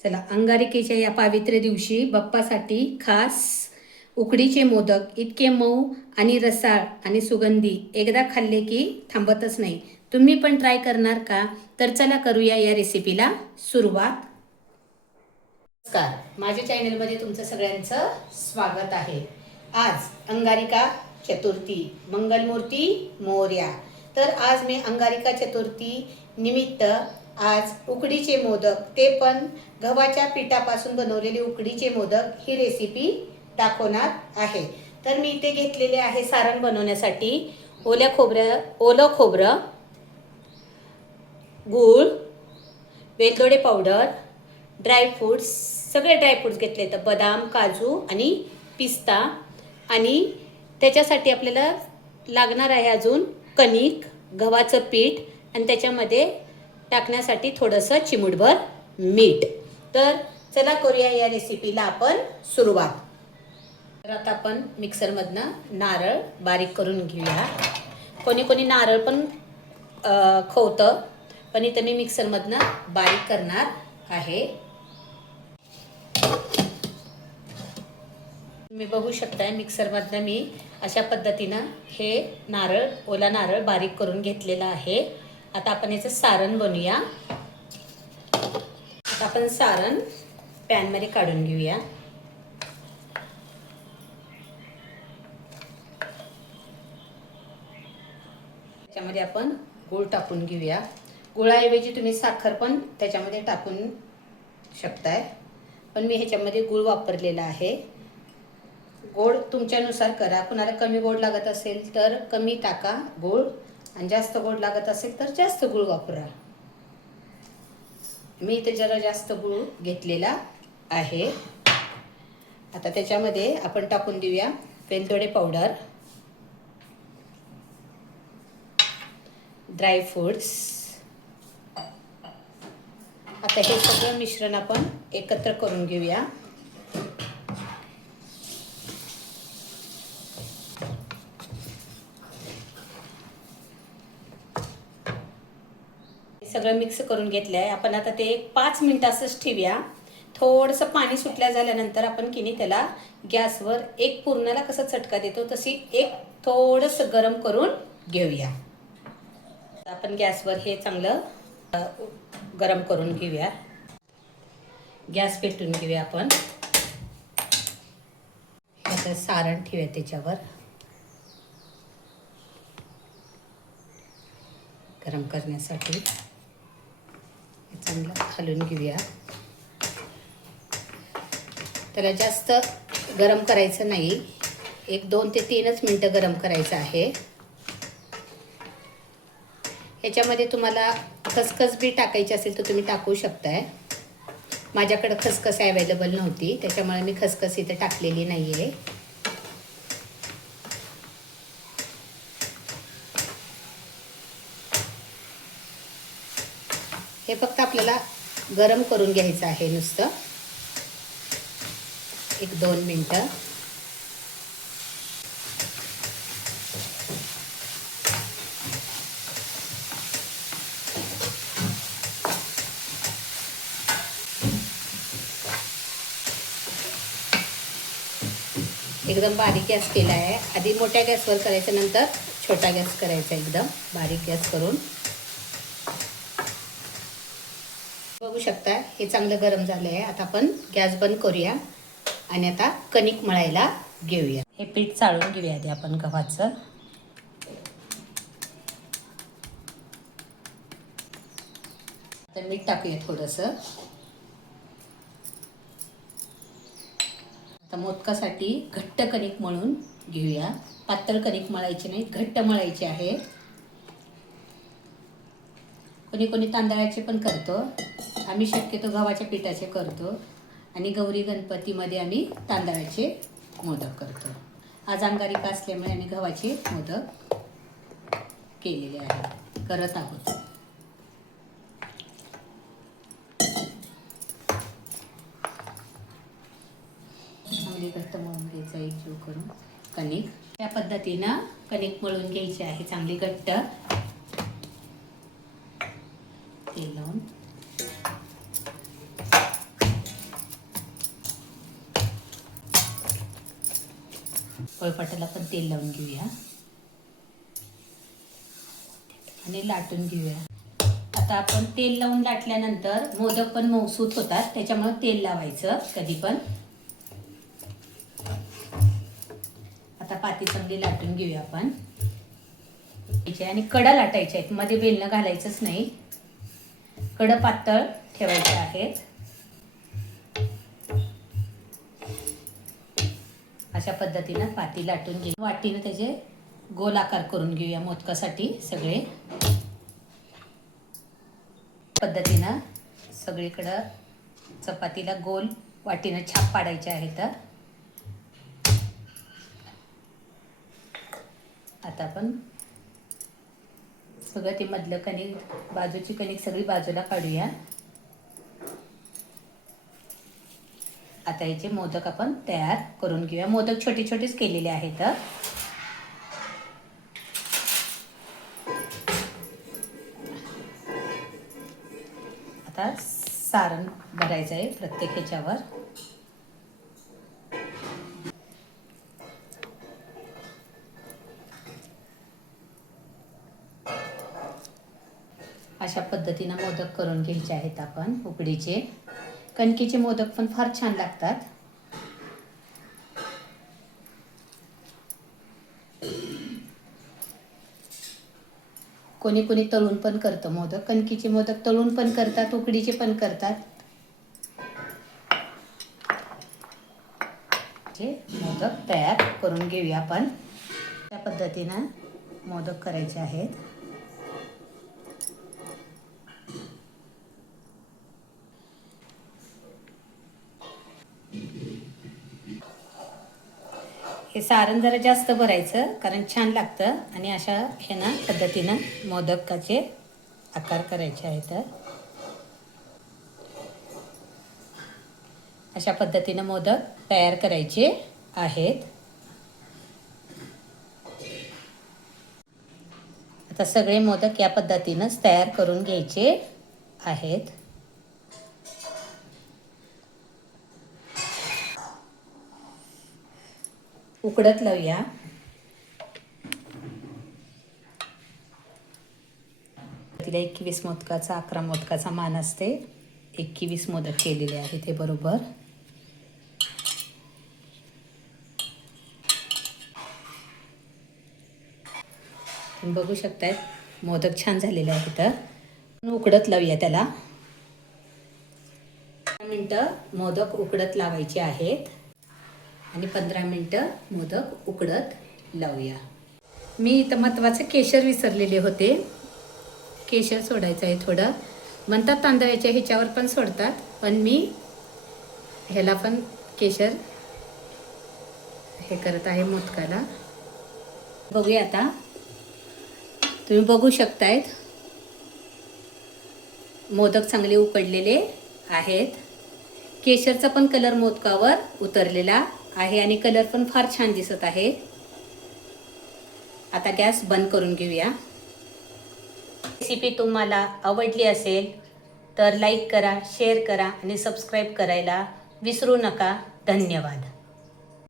चला, अंगारिकेच्या या पवित्र दिवशी बाप्पासाठी खास उकडीचे मोदक इतके मऊ आणि रसाळ आणि सुगंधी एकदा खाल्ले की थांबतच नाही. तुम्ही पण ट्राय करणार का? तर चला करूया या रेसिपीला सुरुवात. नमस्कार, माझ्या चॅनलमध्ये तुमचं सगळ्यांचं स्वागत आहे. आज अंगारिका चतुर्थी, मंगलमूर्ती मोरया. तर आज मी अंगारिका चतुर्थी निमित्त आज उकडीचे मोदक, ते पण गव्हाच्या पिठापासून बनवलेले उकडीचे मोदक ही रेसिपी दाखवणार आहे. तर मी इथे घेतलेले आहे सारण बनवण्यासाठी ओलं खोबरं, गूळ, वेलदोडे पावडर, ड्रायफ्रूट्स, सगळे ड्रायफ्रूट्स घेतले तर बदाम, काजू आणि पिस्ता. आणि त्याच्यासाठी आपल्याला लागणार आहे अजून कणिक, गव्हाचं पीठ आणि त्याच्यामध्ये टाकण्यासाठी थोडंसं चिमूटभर मीठ. तर चला करूया या रेसिपीला आपण सुरुवात. तर आता आपण मिक्सरमधनं नारळ बारीक करून घेऊया. कोणी कोणी नारळ पण खवतं, पण इथं मी मिक्सरमधनं बारीक करणार आहे. तुम्ही बघू शकताय मिक्सरमधनं मी अशा पद्धतीनं हे ओला नारळ बारीक करून घेतलेला आहे. आता आपण याचं सारण बनवूया. आता आपण सारण पॅनमध्ये काढून घेऊया. त्याच्यामध्ये आपण गूळ टाकून घेऊया. गुळाऐवजी तुम्ही साखर पण त्याच्यामध्ये टाकून शकताय, पण मी ह्याच्यामध्ये गूळ वापरलेला आहे. गोड तुमच्यानुसार करा. कुणाला कमी गोड लागत असेल तर कमी टाका गूळ, आणि जास्त गोड लागत असेल तर जास्त गूळ वापरा. मी इथे जरा जास्त गूळ घेतलेला आहे. आता त्याच्यामध्ये आपण टाकून देऊया वेलदोडे पावडर, ड्रायफ्रूट्स. आता हे सगळं मिश्रण आपण एकत्र करून घेऊया. सगळं मिक्स करून घेतलं आहे आपण. आता ते 5 मिनिट असंच ठेवूया. थोडंसं पाणी सुटल्या झाल्यानंतर आपण त्याला गॅसवर एक पूर्णाला कसं चटका देतो तशी एक थोडंसं गरम करून घेऊया. आपण गॅसवर हे चांगलं गरम करून घेऊया. गॅस पेटून घेऊया आपण. आता सारण ठेवूया त्याच्यावर गरम करण्यासाठी. चांगलं घालून घेऊया. त्याला जास्त गरम करायचं नाही, 1-2 ते 3च मिनटं गरम करायचं आहे. ह्याच्यामध्ये तुम्हाला खसखस बी टाकायची असेल तर तुम्ही टाकू शकताय. माझ्याकडे खसखस अवेलेबल नव्हती, त्याच्यामुळे मी खसखस इथे टाकलेली नाही आहे. हे फक्त आपल्याला गरम करून घ्यायचं आहे नुसतं 1-2 मिनटं. एकदम बारीक गॅस केला आहे. आधी मोठ्या गॅसवर करायचं, नंतर छोटा गॅस करायचा. एकदम बारीक गॅस करून. बघू शकता हे चांगलं गरम झालं आहे. आता आपण गॅस बंद करूया आणि आता कणिक मळायला घेऊया. हे पीठ चाळून घेऊया आधी आपण गव्हाचं. आता मीठ टाकूया थोडंसं. आता मोदकासाठी घट्ट कणिक मळून घेऊया. पातळ कणिक मळायची नाही, घट्ट मळायची आहे. कोणी कोणी तांदळाचे पण करतो, आम्ही शक्यतो गव्हाच्या पिठाचे करतो. आणि गौरी गणपतीमध्ये आम्ही तांदळाचे मोदक करतो. आज अंगारिका असल्यामुळे आम्ही गव्हाचे मोदक केलेले आहेत, करत आहोत. चांगली घट्ट मळून घ्यायचं एकजीव करून कणिक. त्या पद्धतीनं कणिक मळून घ्यायची आहे चांगली घट्ट. तेल लावून पोळपाटाला पण तेल लावून घेऊया आणि लाटून घेऊया. आता आपण तेल लावून लाटल्यानंतर मोदक पण मऊसूत होतात, त्याच्यामुळे तेल लावायचं कधी पण. आता पाती चांगली लाटून घेऊया आपण. आणि कडा लाटायच्या आहेत, मध्ये बेलणं घालायचंच नाही. कडं पातळ ठेवायचे आहेत. अशा पद्धतीनं पाती लाटून घेऊ. वाटीनं त्याचे गोल आकार करून घेऊया मोदकासाठी सगळे. पद्धतीनं सगळीकडं चपातीला गोल वाटीनं छाप पाडायचे आहेत. आता आपण सगळं ते मधलं कणिक, बाजूची कणिक सगळी बाजूला काढूया. आता याचे मोदक आपण तयार करून घेऊया. मोदक छोटे छोटेच केलेले आहेत. आता सारण भरायचं आहे प्रत्येक ह्याच्यावर. अशा पद्धतीनं मोदक करून घ्यायचे आहेत आपण उकडीचे. कणकीचे मोदक पण फार छान लागतात. कोणी कोणी तळून पण करतं मोदक. कणकीचे मोदक तळून पण करतात, उकडीचे पण करतात. मोदक तयार करून घेऊया आपण. त्या पद्धतीनं मोदक करायचे आहेत. हे सारण जरा जास्त भरायचं कारण छान लागतं. आणि अशा ह्यानं पद्धतीनं मोदकाचे आकार करायचे आहेत. अशा पद्धतीनं मोदक तयार करायचे आहेत. आता सगळे मोदक या पद्धतीनंच तयार करून घ्यायचे आहेत. उकडत लावूया. तिला 21 मोदकाचा 11 मोदकाचा मान असते. 21 मोदक केलेले आहेत ते बरोबर. तुम्ही बघू शकताय मोदक छान झालेले आहेत. तर उकडत लावूया त्याला. 15 मिनटं मोदक उकडत लावायचे आहेत आणि 15 मिनटं मोदक उकडत लावूया. मी इथं महत्त्वाचं केशर विसरलेले होते. केशर सोडायचं आहे थोडं. म्हणतात तांदळाच्या ह्याच्यावर पण सोडतात, पण मी ह्याला पण केशर हे करत आहे मोदकाला. बघूया आता. तुम्ही बघू शकतायत मोदक चांगले उकडलेले आहेत. केशरचा पण कलर मोदकावर उतरलेला आहे आणि कलर पण फार छान दिसत आहे. आता गॅस बंद करून घेऊया. रेसिपी तुम्हाला आवडली असेल तर लाईक करा, शेअर करा आणि सबस्क्राईब करायला विसरू नका. धन्यवाद.